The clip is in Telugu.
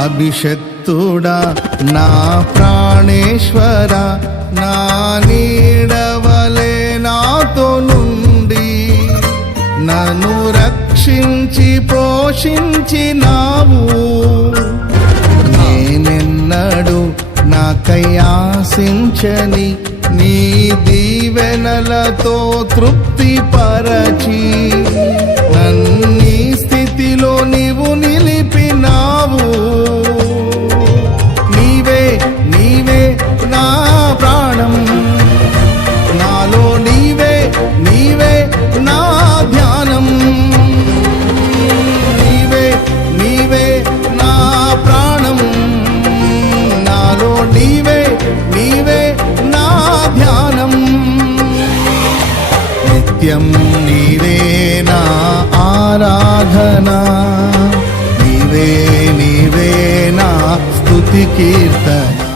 అభిషక్తుడా నా ప్రాణేశ్వర, నా నీడవలే నాతో నుండి నన్ను రక్షించి పోషించినావు. నేనెన్నడు నాకై ఆశించని నీ దీవెనలతో తృప్తి పరచి నన్నీ స్థితిలో నీవు నిలిపినావు. నీవే నీవే నా ప్రాణం, నాలో నీవే నీవే నా ధ్యానం. నీవే నీవే నా ప్రాణం, నాలో నీవే నీవే నా ధ్యానం. నిత్యం నీవే నా ఆరాధన, నీవే నీవే నా స్తుతి కీర్తన.